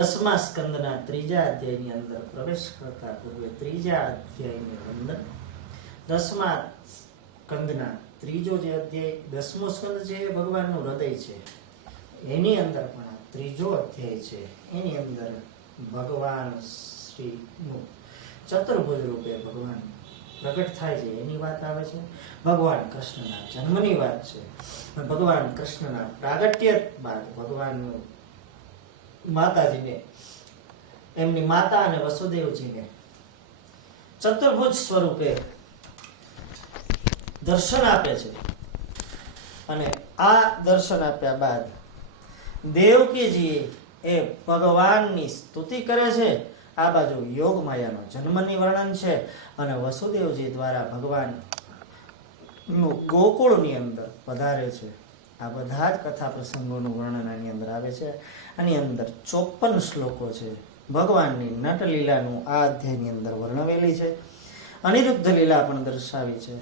દસમા સ્કંદના ત્રીજા અધ્યાયની અંદર પ્રવેશ કરતા પૂર્વે ત્રીજા અધ્યાયની અંદર દસમા સ્કંદના ત્રીજો જે અધ્યાય દસમો સ્કંદ છે એ ભગવાનનું હૃદય છે. એની અંદર પણ આ ત્રીજો અધ્યાય છે એની અંદર ભગવાન શ્રીનું ચતુર્ભુજ રૂપે ભગવાન પ્રગટ થાય છે એની વાત આવે છે. ભગવાન કૃષ્ણના જન્મની વાત છે. ભગવાન કૃષ્ણના પ્રાગટ્ય બાદ ભગવાનનું માતાજીને એમની માતા અને વસુદેવજીને ચતુર્ભુજ સ્વરૂપે દર્શન આપે છે. અને આ દર્શન આપ્યા બાદ દેવકીજી એ ભગવાનની સ્તુતિ કરે છે. આ બાજુ યોગ માયાનો જન્મની વર્ણન છે અને વસુદેવજી દ્વારા ભગવાન ગોકુળની અંદર પધારે છે. આ બધા જ કથા પ્રસંગોનું વર્ણન આની અંદર આવે છે. આની અંદર 54 શ્લોકો છે. ભગવાનની નટલીલાનું આ અધ્યાયની અંદર વર્ણવેલી છે. અનિરુદ્ધ લીલા પણ દર્શાવી છે.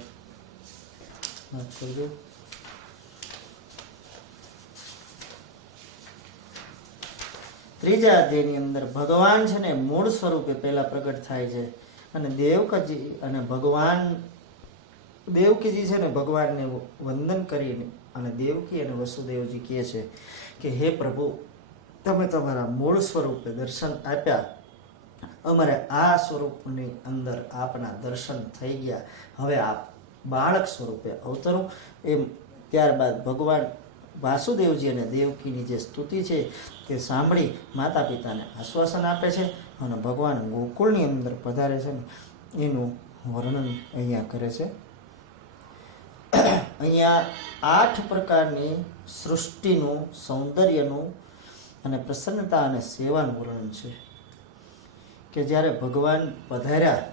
ત્રીજા અધ્યાયની અંદર ભગવાન છે ને મૂળ સ્વરૂપે પહેલા પ્રગટ થાય છે અને દેવકીજી છે ને ભગવાનને વંદન કરીને અને દેવકી અને વસુદેવજી કહે છે કે હે પ્રભુ, તમે તમારા મૂળ સ્વરૂપે દર્શન આપ્યા, અમારે આ સ્વરૂપની અંદર આપના દર્શન થઈ ગયા, હવે આપ બાળક સ્વરૂપે અવતરો. એમ ત્યારબાદ ભગવાન વાસુદેવજી અને દેવકીની જે સ્તુતિ છે તે સાંભળી માતા પિતાને આશ્વાસન આપે છે અને ભગવાન ગોકુળની અંદર પધારે છે ને એનું વર્ણન અહીંયા કરે છે. અહીંયા 8 પ્રકારની સૃષ્ટિનું, સૌંદર્યનું અને પ્રસન્નતા અને સેવાનું વર્ણન છે કે જ્યારે ભગવાન પધાર્યા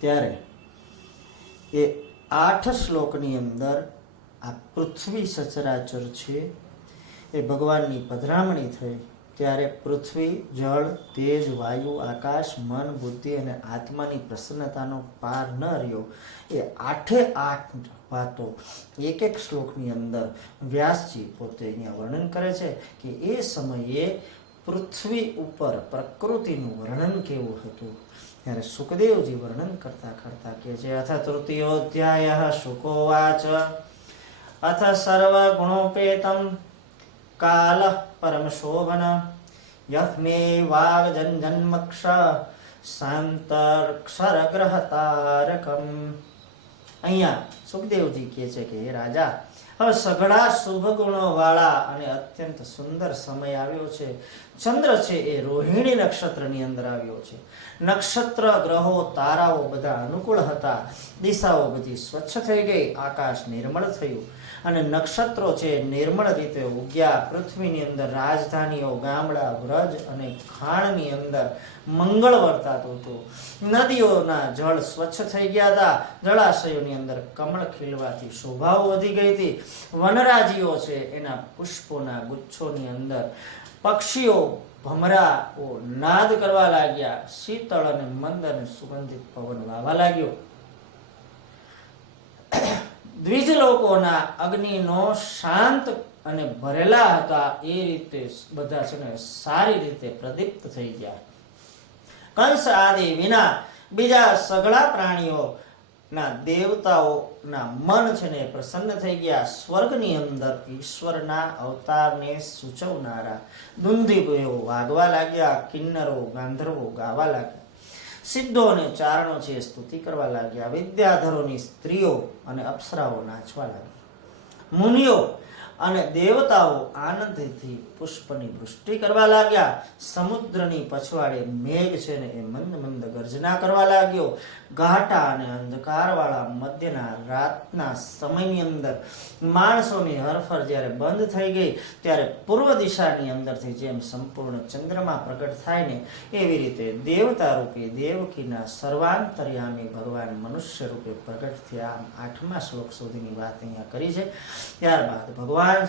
ત્યારે એ 8 શ્લોકની અંદર આ પૃથ્વી સચરાચર છે એ ભગવાનની પધરામણી થઈ ત્યારે પૃથ્વી, જળ, તેજ, વાયુ, આકાશ, મન, બુદ્ધિ અને આત્માની પ્રસન્નતાનો પાર ન રહ્યો. એ 8 વાતો એક શ્લોકની અંદર વ્યાસજી પોતે અહીંયા વર્ણન કરે છે કે એ સમયે પૃથ્વી ઉપર પ્રકૃતિનું વર્ણન કેવું હતું. ત્યારે સુખદેવજી વર્ણન કરતા કહે છે અથ તૃતીયોધ્યાય શુકોવાચ અથ સર્વગુણોપેતમ કાલ પરમ શોભન યહ મે વાગજન્મક્ષ શાંતર્ક્ષર ગ્રહ તારકમ. અહીંયા સુખદેવજી કહે છે કે હે રાજા, હવે સઘળા શુભ ગુણો વાળા અને અત્યંત સુંદર સમય આવ્યો છે. ચંદ્ર છે એ રોહિણી નક્ષત્રની અંદર આવ્યો છે. નક્ષત્ર, ગ્રહો, તારાઓ બધા અનુકૂળ હતા. દિશાઓ બધી સ્વચ્છ થઈ ગઈ. આકાશ નિર્મળ થયું અને નક્ષત્રો છે નિર્મળ રીતે ઉગ્યા. પૃથ્વીની અંદર રાજધાનીઓ, ગામડા, વ્રજ અને ખાણની અંદર મંગળ વર્તાતું હતું. નદીઓના જળ સ્વચ્છ થઈ ગયા હતા. જળાશયોની અંદર કમળ ખીલવાથી શોભાઓ વધી ગઈ હતી. વનરાજીઓ છે એના પુષ્પોના ગુચ્છોની અંદર પક્ષીઓ ભમરાઓ નાદ કરવા લાગ્યા. શીતળ અને મંદ અને સુગંધિત પવન વાવા લાગ્યો. દ્વિજલોકોના અગ્નિનો શાંત અને ભરેલા હતા એ રીતે બધા છે ને સારી રીતે પ્રદીપ્ત થઈ ગયા. કંસ આદિ વિના બીજા સઘળા પ્રાણીઓના, દેવતાઓના મન છે ને પ્રસન્ન થઈ ગયા. સ્વર્ગની અંદર ઈશ્વરના અવતારને સૂચવનારા દુંદીભો વાગવા લાગ્યા. કિન્નરો, ગાંધર્વો ગાવા લાગ્યા. સિદ્ધો અને ચારણો છે સ્તુતિ કરવા લાગ્યા. વિદ્યાધરોની સ્ત્રીઓ અને અપ્સરાઓ નાચવા લાગ્યા. મુનિઓ અને દેવતાઓ આનંદથી પુષ્પની વૃષ્ટિ કરવા લાગ્યા. સમુદ્રની પછવાડે મેઘ છે ને એ મંદ મંદ ગર્જના કરવા લાગ્યો. ઘાટા અને અંધકારવાળા મધ્યના રાતના સમયની અંદર માણસોની હરફર જ્યારે બંધ થઈ ગઈ ત્યારે પૂર્વ દિશાની અંદરથી જેમ સંપૂર્ણ ચંદ્રમા પ્રગટ થાય ને એવી રીતે દેવતા રૂપી દેવકીના સર્વાંતર્યામી ભગવાન મનુષ્ય રૂપે પ્રગટ થયા. 8મા શ્લોક સુધીની વાત અહીંયા કરી છે. ત્યારબાદ ભગવાન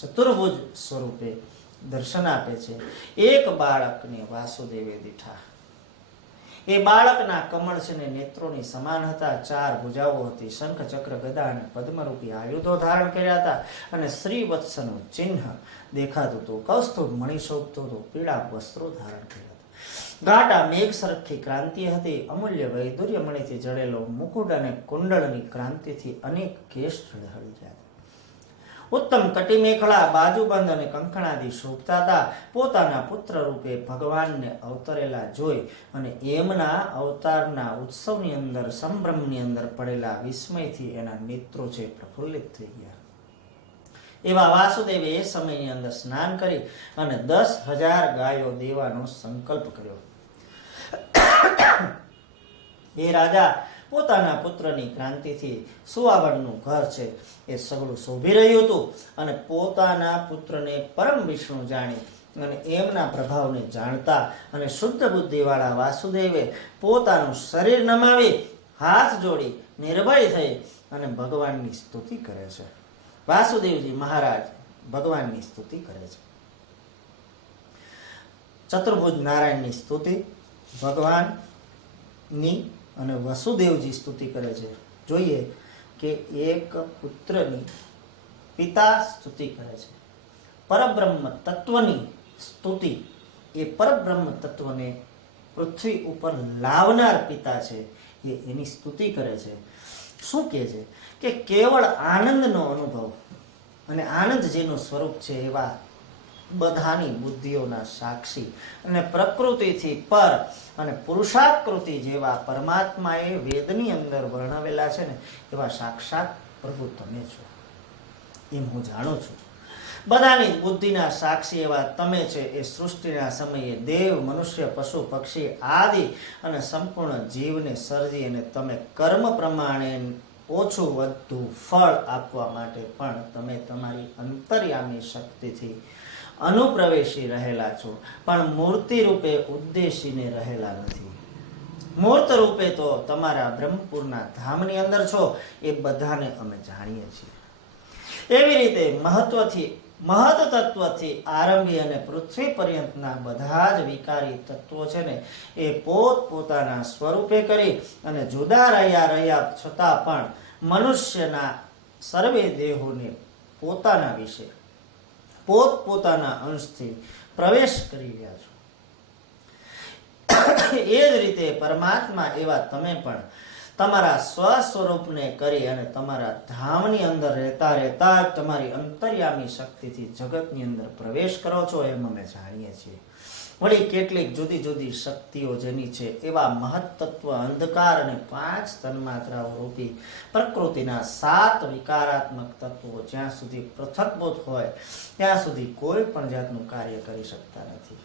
ચતુર્ભુજ સ્વરૂપે દર્શન આપે છે. એક બાળકને વાસુદેવે દીઠા. એ બાળકના કમળ છે ને નેત્રોની સમાન હતા. 4 ભુજાઓ હતી. શંખ, ચક્ર, ગદા અને પદ્મરૂપી આયુધો ધારણ કર્યા હતા અને શ્રીવત્સનું ચિહ્ન દેખાતું હતું. કૌસ્તુભ મણિ શોભતો હતો. પીળા વસ્ત્રો ધારણ કર્યા હતા. ઘાટા મેઘ સરખી ક્રાંતિ હતી. અમૂલ્ય વૈદુર્ય મણિથી જડેલો મુકુટ અને કુંડળની ક્રાંતિથી અનેક કેશ ઝળહળી ગયા. ઉત્તમ કટી મેખલા, બાજુબંધ અને કંકણાદી શોભતા હતા. પોતાના પુત્ર રૂપે ભગવાનને અવતરેલા જોઈ અને એમના અવતારના ઉત્સવની અંદર, સંભ્રમની અંદર પડેલા વિસ્મયથી એના નેત્રો છે પ્રફુલ્લિત થઈ ગયા. એવા વાસુદેવે એ સમયની અંદર સ્નાન કરી અને 10,000 ગાયો દેવાનો સંકલ્પ કર્યો. એ રાજા પોતાના પુત્રની ક્રાંતિથી સુવાવડનું ઘર છે એ સગળું શોભી રહ્યું હતું અને પોતાના પુત્રને પરમ વિષ્ણુ જાણી અને એમના પ્રભાવને જાણતા અને શુદ્ધ બુદ્ધિવાળા વાસુદેવે પોતાનું શરીર નમાવી હાથ જોડી નિર્ભય થઈ અને ભગવાનની સ્તુતિ કરે છે. વાસુદેવજી મહારાજ ભગવાનની સ્તુતિ કરે છે. ચતુર્ભુજ નારાયણની સ્તુતિ ભગવાનની અને વસુદેવજી સ્તુતિ કરે છે. જોઈએ કે એક પુત્રની પિતા સ્તુતિ કરે છે. પરબ્રહ્મ તત્વની સ્તુતિ, એ પરબ્રહ્મ તત્વને પૃથ્વી ઉપર લાવનાર પિતા છે એ એની સ્તુતિ કરે છે. શું કહે છે કે કેવળ આનંદનો અનુભવ અને આનંદ જેનું સ્વરૂપ છે એવા બધાની બુદ્ધિઓના સાક્ષી અને પ્રકૃતિથી પર અને પુરુષાકૃતિ જેવા પરમાત્માએ વેદની અંદર વર્ણવેલા છે ને એવા સાક્ષાત પ્રભુ તમે છો એમ હું જાણું છું. બધાની બુદ્ધિના સાક્ષી એવા તમે છે એ સૃષ્ટિના સમયે દેવ, મનુષ્ય, પશુ, પક્ષી આદિ અને સંપૂર્ણ જીવને સર્જી અને તમે કર્મ પ્રમાણે ઓછું વધતું ફળ આપવા માટે પણ તમે તમારી અંતર્યામી શક્તિથી અનુપ્રવેશી રહેલા છો, પણ મૂર્તિ રૂપે ઉદ્દેશીને રહેલા નથી. મૂર્ત રૂપે તો તમારા બ્રહ્મપુરના ધામની અંદર છો એ બધાને અમે જાણીએ છીએ. એવી રીતે મહત તત્વથી આરંભી અને પૃથ્વી પર્યંતના બધા જ વિકારી તત્વો છે ને એ પોતપોતાના સ્વરૂપે કરી અને જુદા રહ્યા છતાં પણ મનુષ્યના સર્વે દેહોને પોતાના વિશે પોતપોતાના અંશથી પ્રવેશ કરી રહ્યા છો. એ જ રીતે પરમાત્મા એવા તમે પણ તમારા સ્વસ્વરૂપને કરી અને તમારા ધામની અંદર રહેતા જ તમારી અંતર્યામી શક્તિથી જગતની અંદર પ્રવેશ કરો છો એમ અમે જાણીએ છીએ. વળી કેટલીક જુદી જુદી શક્તિઓ જેની છે એવા મહત્તત્વ, અંધકાર અને 5 તન્માત્રાઓ રૂપી પ્રકૃતિના 7 વિકારાત્મક તત્વો જ્યાં સુધી પૃથકભૂત હોય ત્યાં સુધી કોઈ પણ જાતનું કાર્ય કરી શકતા નથી.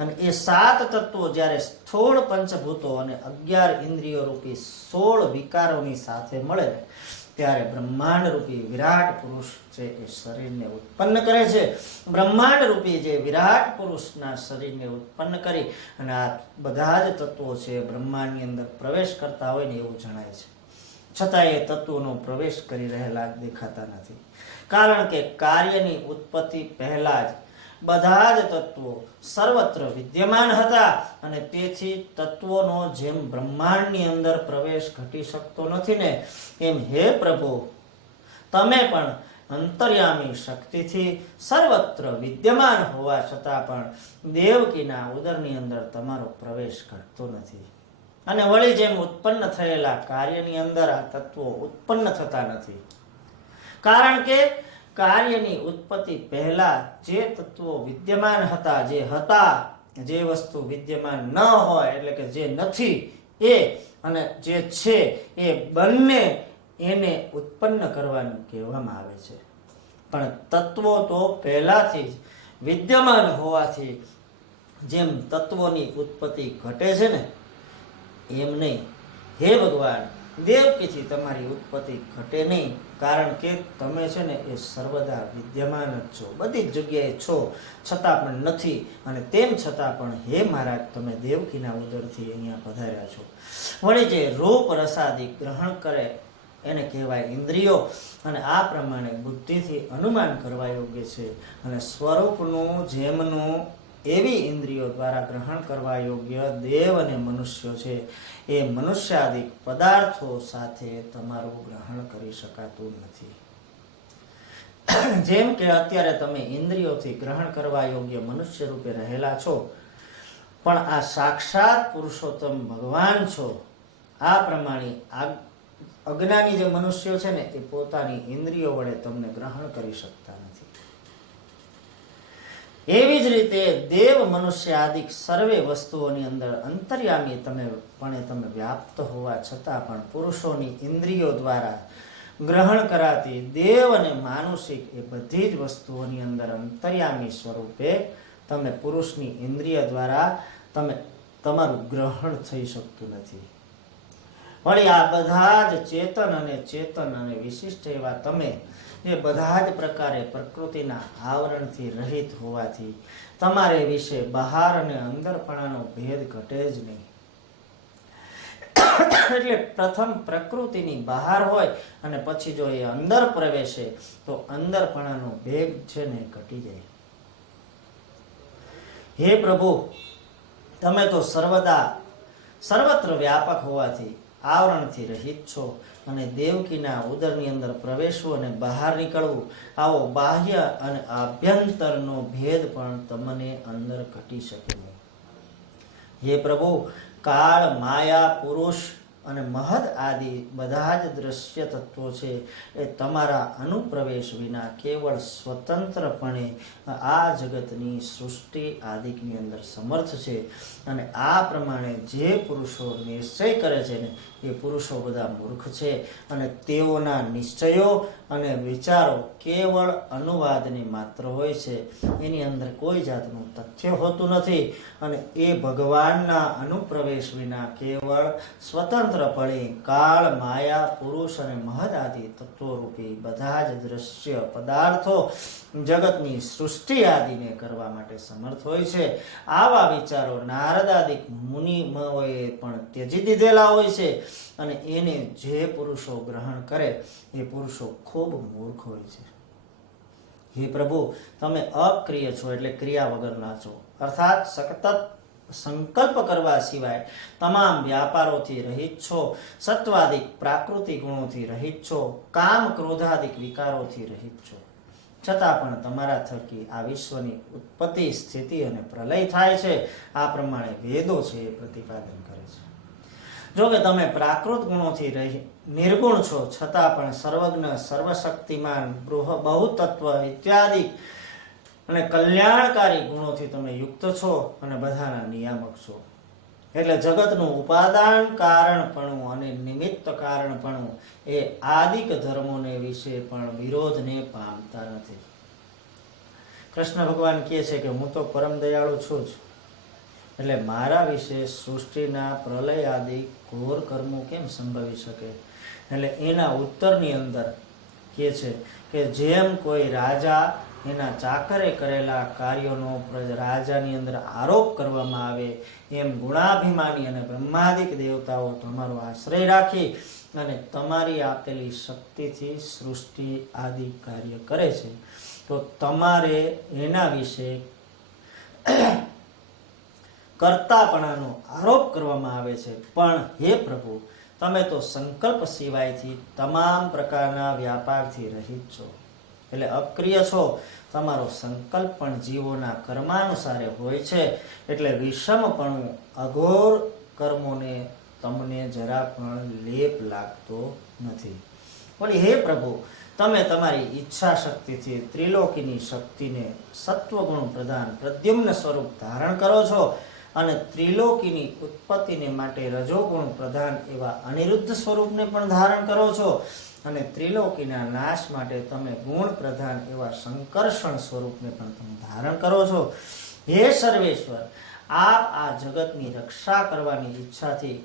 અને એ 7 તત્વો જ્યારે સ્થૂળ પંચભૂતો અને 11 ઇન્દ્રિયો રૂપી 16 વિકારોની સાથે મળે ત્યારે બ્રહ્માંડ રૂપી વિરાટ પુરુષ છે એ શરીરને ઉત્પન્ન કરે છે. બ્રહ્માંડ રૂપી જે વિરાટ પુરુષના શરીરને ઉત્પન્ન કરી અને આ બધા જ તત્વો છે બ્રહ્માંડની અંદર પ્રવેશ કરતા હોય ને એવું જણાય છે. છતાં એ તત્વોનો પ્રવેશ કરી રહેલા દેખાતા નથી, કારણ કે કાર્યની ઉત્પત્તિ પહેલા જ બધા જ તત્વો સર્વત્ર વિદ્યમાન હતા અને તેથી તત્વોનો જેમ બ્રહ્માંડની અંદર પ્રવેશ ઘટી શકતો નથી ને એમ હે પ્રભુ તમે પણ અંતર્યામી શક્તિથી સર્વત્ર વિદ્યમાન હોવા છતાં પણ દેવકીના ઉદરની અંદર તમારો પ્રવેશ ઘટતો નથી. અને વળી જેમ ઉત્પન્ન થયેલા કાર્યની અંદર આ તત્વો ઉત્પન્ન થતા નથી, કારણ કે કાર્યની ઉત્પત્તિ પહેલા જે તત્વો વિદ્યમાન હતા, જે વસ્તુ વિદ્યમાન ન હોય એટલે કે જે નથી એ અને જે છે એ બંને એને ઉત્પન્ન કરવાનું કહેવામાં આવે છે. પણ તત્વો તો પહેલાથી જ વિદ્યમાન હોવાથી જેમ તત્વોની ઉત્પત્તિ ઘટે છે ને એમ નહીં. હે ભગવાન, દેવકીથી તમારી ઉત્પત્તિ ઘટે નહીં, કારણ કે તમે છે ને એ સર્વદા વિદ્યમાન જ છો, બધી જ જગ્યાએ છો, છતાં પણ નથી. અને તેમ છતાં પણ હે મહારાજ તમે દેવકીના ઉદરથી અહીંયા પધાર્યા છો. વળી જે રૂપ રસાદી ગ્રહણ કરે એને કહેવાય ઇન્દ્રિયો, અને આ પ્રમાણે બુદ્ધિથી અનુમાન કરવા યોગ્ય છે. અને સ્વરૂપનું જેમનું એવી ઇન્દ્રિયો દ્વારા ગ્રહણ કરવા યોગ્ય દેવ અને મનુષ્યો છે, એ મનુષ્યાદિક પદાર્થો સાથે તમારું ગ્રહણ કરી શકાતું નથી. જેમ કે અત્યારે તમે ઇન્દ્રિયોથી ગ્રહણ કરવા યોગ્ય મનુષ્ય રૂપે રહેલા છો, પણ આ સાક્ષાત પુરુષોત્તમ ભગવાન છો. આ પ્રમાણે અજ્ઞાની જે મનુષ્યો છે ને, એ પોતાની ઇન્દ્રિયો વડે તમને ગ્રહણ કરી શકતા નથી. એવી જ રીતે દેવ મનુષ્ય આદિક સર્વે વસ્તુઓની અંદર અંતર્યામી તમે વ્યાપ્ત હોવા છતાં પણ પુરુષોની ઇન્દ્રિયો દ્વારા ગ્રહણ કરાતી દેવ અને માનુષિક એ બધી જ વસ્તુઓની અંદર અંતર્યામી સ્વરૂપે તમે પુરુષની ઇન્દ્રિય દ્વારા તમારું ગ્રહણ થઈ શકતું નથી. વળી આ બધા જ ચેતન અને વિશિષ્ટ એવા તમે એ બધા જ પ્રકારે પ્રકૃતિના આવરણથી રહિત હોવાથી તમારે વિશે બહાર અને અંદરપણાનો ભેદ ઘટે જ નહીં. એટલે પ્રથમ પ્રકૃતિની બહાર હોય અને પછી જો એ અંદર પ્રવેશે તો અંદરપણાનો ભેદ છે ને ઘટી જાય. હે પ્રભુ, તમે તો સર્વત્ર વ્યાપક હોવાથી આવરણથી રહિત છો, અને દેવકીના ઉદરની અંદર પ્રવેશવું અને બહાર નીકળવું, આવો બાહ્ય અને આભ્યંતરનો ભેદ પણ તમને અંદર ઘટી શકે નહીં. હે પ્રભુ, કાળ, માયા, પુરુષ અને મહદ આદિ બધા જ દ્રશ્ય તત્વો છે, એ તમારા અનુપ્રવેશ વિના કેવળ સ્વતંત્રપણે આ જગતની સૃષ્ટિ આદિકની અંદર સમર્થ છે. અને આ પ્રમાણે જે પુરુષો નિશ્ચય કરે છે ને, એ પુરુષો બધા મૂર્ખ છે, અને તેઓના નિશ્ચયો અને વિચારો કેવળ અનુવાદની માત્ર હોય છે. એની અંદર કોઈ જાતનું તથ્ય હોતું નથી, અને એ ભગવાનના અનુપ્રવેશ વિના કેવળ સ્વતંત્રપણે કાળ, માયા, પુરુષ અને મહદ આદિ તત્વરૂપી બધા જ દ્રશ્ય પદાર્થો જગતની સૃષ્ટિ આદિને કરવા માટે સમર્થ હોય છે. આવા વિચારો નારદાદિક મુનિઓએ પણ ત્યજી દીધેલા હોય છે, અને એને જે પુરુષો ગ્રહણ કરે એ પુરુષો ખૂબ મૂર્ખ હોય છે. હે પ્રભુ, તમે અક્રિય છો, એટલે ક્રિયા વગરના છો, અર્થાત સતત સંકલ્પ કરવા સિવાય તમામ વ્યાપારોથી રહિત છો, સત્વાદિક પ્રાકૃતિક ગુણોથી રહિત છો, કામ ક્રોધાદિક વિકારોથી રહિત છો. છતાં પણ તમારા થકી આ વિશ્વની ઉત્પત્તિ, સ્થિતિ અને પ્રલય થાય છે. આ પ્રમાણે વેદો છે એ પ્રતિપાદન કરે છે. જો કે તમે પ્રાકૃત ગુણોથી નિર્ગુણ છો, છતાં પણ સર્વજ્ઞ, સર્વશક્તિમાન, બહુતત્વ ઇત્યાદિ અને કલ્યાણકારી ગુણોથી તમે યુક્ત છો, અને બધાના નિયામક છો. એટલે જગતનું ઉપાદાન કારણપણું અને નિમિત્ત કારણપણું એ આદિક ધર્મોને વિશે પણ વિરોધને પામતા નથી. કૃષ્ણ ભગવાન કહે છે કે હું તો પરમ દયાળુ છું જ, એટલે મારા વિશે સૃષ્ટિના પ્રલય આદિ ઘોર કર્મો કેમ સંભવી શકે? એટલે એના ઉત્તરની અંદર કહે છે કે જેમ કોઈ રાજા એના ચાકરે કરેલા કાર્યોનો રાજાની અંદર આરોપ કરવામાં આવે, એમ ગુણાભિમાની અને બ્રહ્માદિક દેવતાઓ તમારો આશ્રય રાખી અને તમારી આપેલી શક્તિથી સૃષ્ટિ આદિ કાર્ય કરે છે, તો તમારે એના વિશે કર્તાપણાનો આરોપ કરવામાં આવે છે. પણ હે પ્રભુ, તમે તો સંકલ્પ સિવાયથી તમામ પ્રકારના વ્યાપારથી રહિત છો, એટલે અક્રિય છો. તમારો સંકલ્પ પણ જીવોના કર્માનુસારે હોય છે, એટલે વિષમપણું અઘોર કર્મોને તમને જરા પણ લેપ લાગતો નથી. પણ હે પ્રભુ, તમે તમારી ઈચ્છા શક્તિથી ત્રિલોકીની શક્તિને સત્વગુણ પ્રધાન પ્રદ્યુમ્ન સ્વરૂપ ધારણ કરો છો, અને ત્રિલોકીની ઉત્પત્તિને માટે રજોગુણ પ્રધાન એવા અનિરુદ્ધ સ્વરૂપને પણ ધારણ કરો છો, અને ત્રિલોકીના નાશ માટે તમે ગુણ પ્રધાન એવા સંકર્ષણ સ્વરૂપને પણ તમે ધારણ કરો છો. હે સર્વેશ્વર, આપ આ જગતની રક્ષા કરવાની ઈચ્છાથી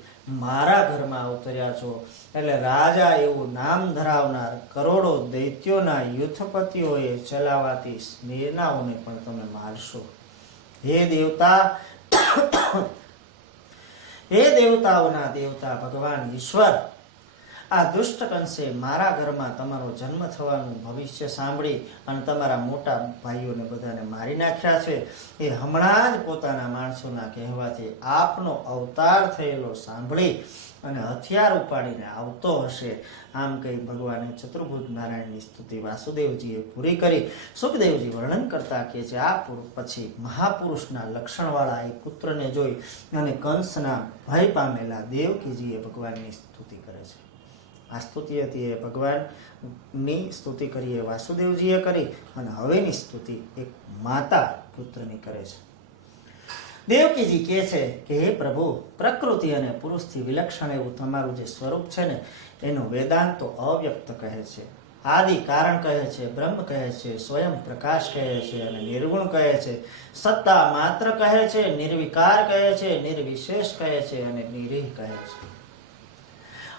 મારા ઘરમાં અવતર્યા છો, એટલે રાજા એવું નામ ધરાવનાર કરોડો દૈત્યોના યુથપતિઓએ ચલાવાતી સ્મેરનાઓને પણ તમે મારશો. હે દેવતા, હે દેવતાઓના દેવતા ભગવાન ઈશ્વર, આ દુષ્ટ કંસે મારા ઘરમાં તમારો જન્મ થવાનું ભવિષ્ય સાંભળી અને તમારા મોટા ભાઈઓને બધાને મારી નાખ્યા છે. એ હમણાં જ પોતાના માણસોના કહેવાથી આપનો અવતાર થયેલો સાંભળી અને હથિયાર ઉપાડીને આવતો હશે. આમ કહી ભગવાને ચતુર્ભુજ નારાયણની સ્તુતિ વાસુદેવજીએ પૂરી કરી. સુખદેવજી વર્ણન કરતા કહે છે, આ પછી મહાપુરુષના લક્ષણવાળા એ પુત્રને જોઈ અને કંસના ભય પામેલા દેવકીજીએ ભગવાનની સ્તુતિ કરે છે. આ સ્તુતિ હતી એ ભગવાનની સ્તુતિ કરી એ વાસુદેવજીએ કરી અને હવેની સ્તુતિ એક માતા પુત્રની કરે છે. દેવકીજી કહે છે કે હે પ્રભુ, પ્રકૃતિ અને પુરુષથી વિલક્ષણ એવું તમારું જે સ્વરૂપ છે ને એનું વેદાંતો અવ્યક્ત કહે છે, આદિ કારણ કહે છે, બ્રહ્મ કહે છે, સ્વયં પ્રકાશ કહે છે અને નિર્ગુણ કહે છે, સત્તા માત્ર કહે છે, નિર્વિકાર કહે છે, નિર્વિશેષ કહે છે અને નિરીહ કહે છે.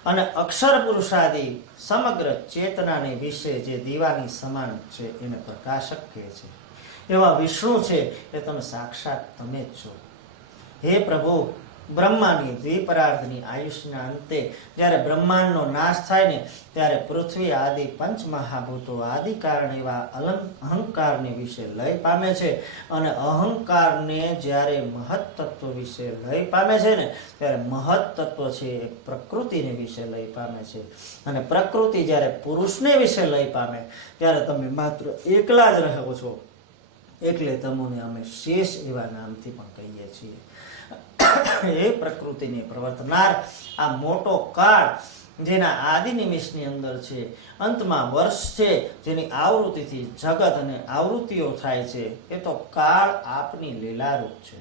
અને અક્ષર પુરુષાદિ સમગ્ર ચેતનાને વિશે જે દીવાની સમાન છે એને પ્રકાશક કહે છે. એવા વિષ્ણુ છે એ તમે સાક્ષાત તમે જ છો. હે પ્રભુ, બ્રહ્માની દ્વિપરાર્ધની આયુષ્યના અંતે જ્યારે બ્રહ્માંડનો નાશ થાય ને ત્યારે પૃથ્વી આદિ પંચમહાભૂતો આદિ કારણ એવા અહંકારને વિશે લય પામે છે. અને અહંકારને જ્યારે મહત તત્વ વિશે લય પામે છે ને ત્યારે મહત તત્વ છે એ પ્રકૃતિને વિશે લય પામે છે. અને પ્રકૃતિ જ્યારે પુરુષને વિશે લય પામે ત્યારે તમે માત્ર એકલા જ રહો છો. એટલે તમને અમે શેષ એવા નામથી પણ કહીએ છીએ. એ પ્રકૃતિને પ્રવર્તનાર આ મોટો કાળ જેના આદિ નિમિષની અંદર છે, અંતમાં વર્ષ છે, જેની આવૃત્તિથી જગત અને આવૃત્તિઓ થાય છે, એ તો કાળ આપની લીલારૂપ છે.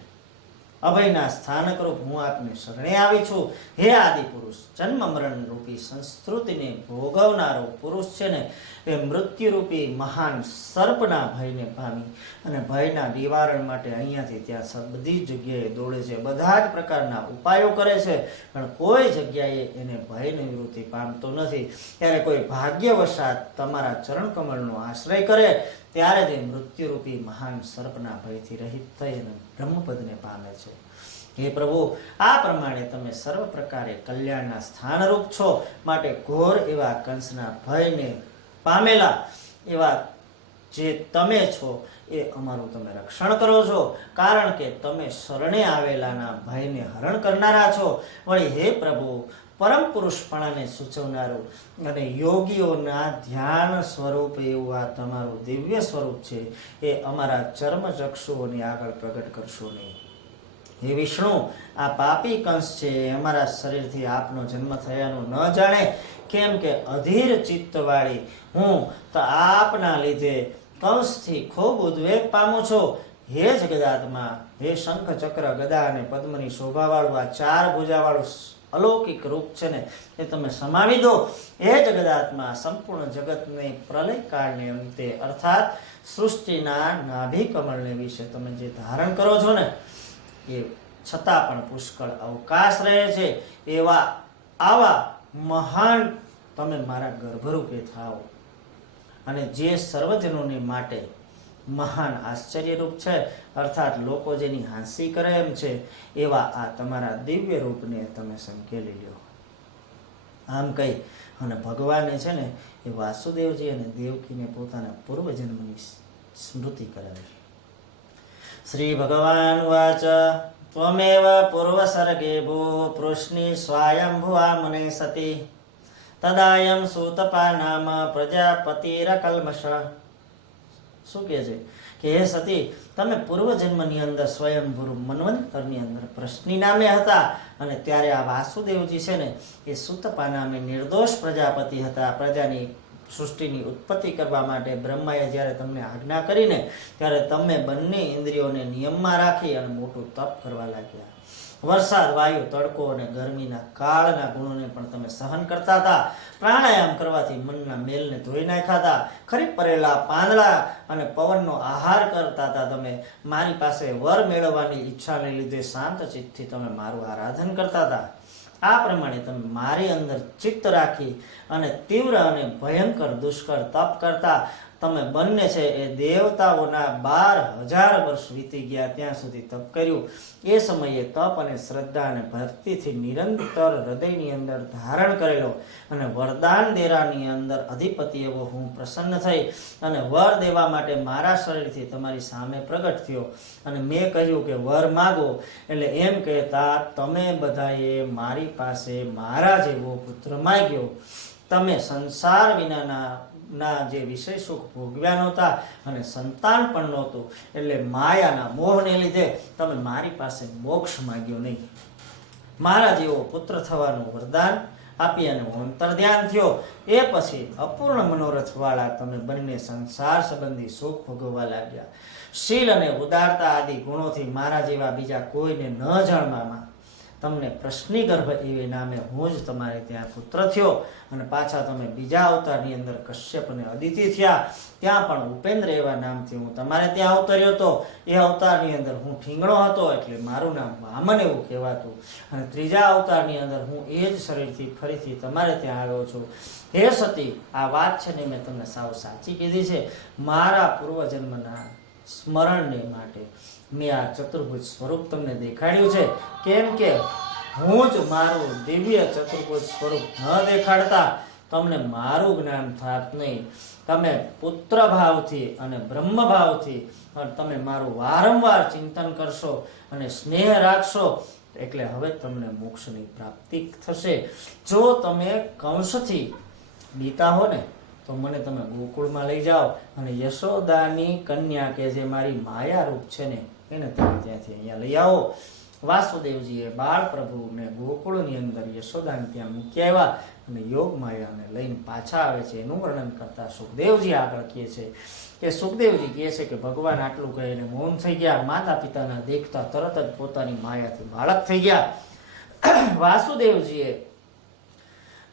અભયના સ્થાનકરૂપ હું આપને શરણે આવી છું. હે આદિ પુરુષ, જન્મ મરણ રૂપી સંસ્કૃતિને ભોગવનારો પુરુષ છે ને એ મૃત્યુરૂપી મહાન સર્પના ભયને પામી અને ભયના નિવારણ માટે અહીંયાથી ત્યાં બધી જગ્યાએ દોડે છે, બધા જ પ્રકારના ઉપાયો કરે છે, પણ કોઈ જગ્યાએ એને ભય નિવૃત્તિ પામતો નથી. ત્યારે કોઈ ભાગ્યવશાત તમારા ચરણકમળનો આશ્રય કરે ત્યારે જ મૃત્યુરૂપી મહાન સર્પના ભયથી રહિત થઈ અને બ્રહ્મપદને પામે છે. હે પ્રભુ, આ પ્રમાણે તમે સર્વ પ્રકારે કલ્યાણના સ્થાનરૂપ છો. માટે ઘોર એવા કંસના ભયને પામેલા એવા જે તમે છો એ અમારું તમે રક્ષણ કરો છો. કારણ કે તમે શરણે આવેલાના ભયને હરણ કરનારા છો. વળી હે પ્રભુ, પરમ પુરુષપણાને સૂચવનારું અને યોગીઓના ધ્યાન સ્વરૂપ એવું આ તમારું દિવ્ય સ્વરૂપ છે એ અમારા ચર્મચક્ષુઓની આગળ પ્રગટ કરશો નહીં. હે વિષ્ણુ, આ પાપી કંસ છે અમારા શરીરથી આપનો જન્મ થયાનું ન જાણે. કેમ કે અધીર ચિત્તવાળી હું તો આપના લીધે કંસથી ખૂબ ઉદ્વેગ પામું છું. હે જગદાત્મા, હે શંખ ચક્ર ગદા અને પદ્મની શોભાવાળું આ ચાર ભુજાવાળું અલૌકિક રૂપ છે ને એ તમે સમાવી દો. હે જગદાત્મા, સંપૂર્ણ જગતને પ્રલય કાળને અંતે અર્થાત સૃષ્ટિના નાભી કમળને વિશે તમે જે ધારણ કરો છો ને એ છતાં પણ પુષ્કળ અવકાશ રહે છે. એવા આવા મહાન તમે મારા ગર્ભરૂપે થાઓ અને જે સર્વજનોને માટે મહાન આશ્ચર્યરૂપ છે, અર્થાત લોકો જેની હાંસી કરે એમ છે, એવા આ તમારા દિવ્ય રૂપને તમે સંકેલી લ્યો. આમ કહી અને ભગવાને છે ને એ વાસુદેવજી અને દેવકીને પોતાના પૂર્વજન્મની સ્મૃતિ કરાવી. શ્રી ભગવાન વાચ, ત્વમેવ પૂર્વસર્ગે ભૂ પૃષ્ણી સ્વાયંભુવા મુને સતી તદાયમ સૂતપા નામ પ્રજાપતિરકલ્મષ. શું કહે છે કે હે સતી, તમે પૂર્વજન્મની અંદર સ્વયંભૂ મન્વંતરની અંદર પ્રશ્ની નામે હતા અને ત્યારે આ વાસુદેવજી છે ને એ સૂતપા નામે નિર્દોષ પ્રજાપતિ હતા. પ્રજાની સૃષ્ટિની ઉત્પત્તિ કરવા માટે બ્રહ્માએ જ્યારે તમને આજ્ઞા કરીને ત્યારે તમે બંને ઇન્દ્રિયોને નિયમમાં રાખી અને મોટું તપ કરવા લાગ્યા. વરસાદ, વાયુ, તડકો અને ગરમીના કાળના ગુણોને પણ તમે સહન કરતા હતા. પ્રાણાયામ કરવાથી મનના મેલને ધોઈ નાખ્યા હતા. ખરી પડેલા પાંદડા અને પવનનો આહાર કરતા હતા. તમે મારી પાસે વર મેળવવાની ઈચ્છાને લીધે શાંત ચિત્તથી તમે મારું આરાધન કરતા હતા. આ પ્રમાણે તમે મારી અંદર ચિત્ત રાખી અને તીવ્ર અને ભયંકર દુષ્કર તપ કરતા તમે બંને છે એ દેવતાઓના 12,000 વર્ષ વીતી ગયા ત્યાં સુધી તપ કર્યું. એ સમયે તપ અને શ્રદ્ધા અને ભક્તિથી નિરંતર હૃદયની અંદર ધારણ કરેલો અને વરદાન દેરાની અંદર અધિપતિ એવો હું પ્રસન્ન થઈ અને વર દેવા માટે મારા શરીરથી તમારી સામે પ્રગટ થયો અને મેં કહ્યું કે વર માગો. એટલે એમ કહેતા તમે બધાએ મારી પાસે મારા જેવો પુત્ર માગ્યો. તમે સંસાર વિનાના જે વિષય સુખ ભોગવ્યા નહોતા અને સંતાન પણ નહોતું, એટલે માયાના મોહને લીધે તમે મારી પાસે મોક્ષ માગ્યો નહીં. મારા જેવો પુત્ર થવાનું વરદાન આપી અને હું અંતર્ધ્યાન થયો. એ પછી અપૂર્ણ મનોરથ વાળા તમે બંને સંસાર સંબંધી સુખ ભોગવવા લાગ્યા. શીલ અને ઉદારતા આદિ ગુણોથી મારા જેવા બીજા કોઈને ન જાણવામાં તમને પ્રશ્ની ગર્ભ એવી નામે હું જ તમારે ત્યાં પુત્ર થયો. અને પાછા તમે બીજા અવતારની અંદર કશ્યપ અને અદિતિ થયા, ત્યાં પણ ઉપેન્દ્ર એવા નામથી હું તમારે ત્યાં અવતર્યો હતો. એ અવતારની અંદર હું ઠીંગણો હતો એટલે મારું નામ વામન એવું કહેવાતું. અને ત્રીજા અવતારની અંદર હું એ જ શરીરથી ફરીથી તમારે ત્યાં આવ્યો છું. હે સતી, આ વાત છે ને મેં તમને સાવ સાચી કીધી છે. મારા પૂર્વજન્મના સ્મરણને માટે મેં આ ચતુર્ભુજ સ્વરૂપ તમને દેખાડ્યું છે. કેમ કે હું જ મારું દિવ્ય ચતુર્ભુજ સ્વરૂપ ન દેખાડતા તમને મારું જ્ઞાન થાત નહીં. તમે પુત્ર ભાવથી અને બ્રહ્મ ભાવથી તમે મારું વારંવાર ચિંતન કરશો અને સ્નેહ રાખશો એટલે હવે તમને મોક્ષની પ્રાપ્તિ થશે. જો તમે કંસથી બીતા હો ને તો મને તમે ગોકુળમાં લઈ જાઓ અને યશોદાની કન્યા કે જે મારી માયા રૂપ છે ને એને તમે ત્યાંથી અહીંયા લઈ આવો. વાસુદેવજીએ બાળ પ્રભુને ગોકુળની અંદર યશોદાને ત્યાં મૂકી આવ્યા અને યોગ માયાને લઈને પાછા આવે છે. એનું વર્ણન કરતા સુખદેવજી આગળ કહે છે કે સુખદેવજી કહે છે કે ભગવાન આટલું કહીને મૌન થઈ ગયા. માતા પિતાના દેખતા તરત જ પોતાની માયાથી બાળક થઈ ગયા. વાસુદેવજીએ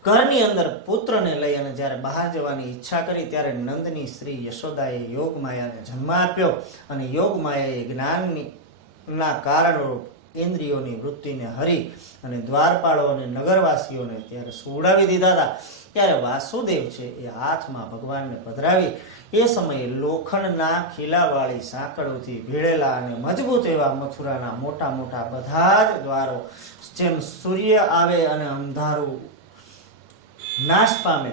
ઘરની અંદર પુત્રને લઈ અને જ્યારે બહાર જવાની ઈચ્છા કરી ત્યારે નંદની સ્ત્રી યશોદાએ યોગ માયાને જન્મ આપ્યો અને યોગ માયાએ જ્ઞાનના કારણરૂપ ઇન્દ્રિયોની વૃત્તિને હરી અને દ્વારપાળો અને નગરવાસીઓને ત્યારે સુવડાવી દીધા હતા. ત્યારે વાસુદેવ છે એ હાથમાં ભગવાનને પધરાવી એ સમયે લોખંડના ખીલાવાળી સાંકળોથી ભીડેલા અને મજબૂત એવા મથુરાના મોટા મોટા બધા જ દ્વારો જેમ સૂર્ય આવે અને અંધારું નાશ પામે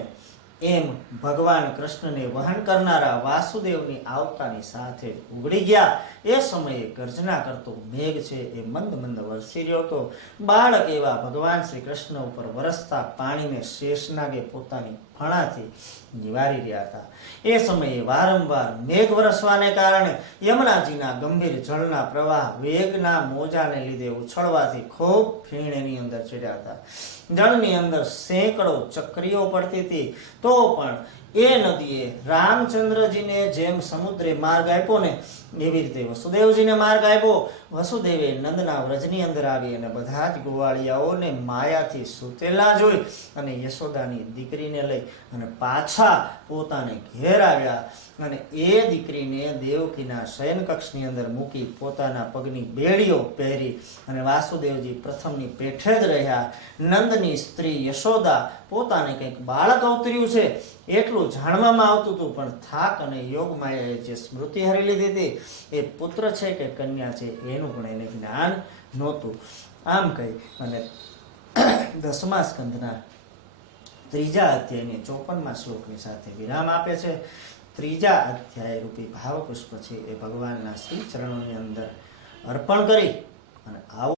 એમ ભગવાન કૃષ્ણને વહન કરનારા વાસુદેવની આવતાની સાથે ઉગડી ગયા. એ સમયે ગર્જના કરતો મેઘ છે એ મંદ મંદ વરસી રહ્યો હતો. બાળક એવા ભગવાન શ્રી કૃષ્ણ ઉપર વરસતા પાણીને શેષનાગે પોતાની ફણાથી નિવારી રહ્યા હતા. એ સમયે વારંવાર મેઘ વરસવાને કારણે યમુનાજીના ગંભીર જળના પ્રવાહ વેગના મોજાને લીધે ઉછળવાથી ખૂબ ફીણ એની અંદર ચડ્યા હતા. જળની અંદર સેંકડો ચક્રીઓ પડતી હતી. તો પણ એ નદીએ રામચંદ્રજીને જેમ સમુદ્રે માર્ગ આપ્યો ને એવી રીતે વસુદેવજીને માર્ગ આપ્યો. વસુદેવે નંદના વ્રજની અંદર આવી અને બધા જ ગોવાળિયાઓને માયાથી સૂતેલા જોઈ અને યશોદાની દીકરીને લઈ અને પાછા પોતાને ઘેર આવ્યા અને એ દીકરીને દેવકીના શયનકક્ષની અંદર મૂકી પોતાના પગની બેડીઓ પહેરી અને વાસુદેવજી પ્રથમની પેઠે જ રહ્યા. નંદની સ્ત્રી યશોદા પોતાને કંઈક બાળક અવતર્યું છે એટલું જાણવામાં આવતું હતું, પણ થાક અને યોગ માયાએ જે સ્મૃતિ હરી લીધી હતી એ પુત્ર છે કે કન્યા છે એનું પણ એને જ્ઞાન નહોતું. આમ કહી અને 10મા સ્કંદના 3જા અધ્યાયની 54મા શ્લોકની સાથે વિરામ આપે છે. 3જા અધ્યાય રૂપી ભાવપુષ્પ છે એ ભગવાનના શ્રી ચરણોની અંદર અર્પણ કરી અને આવો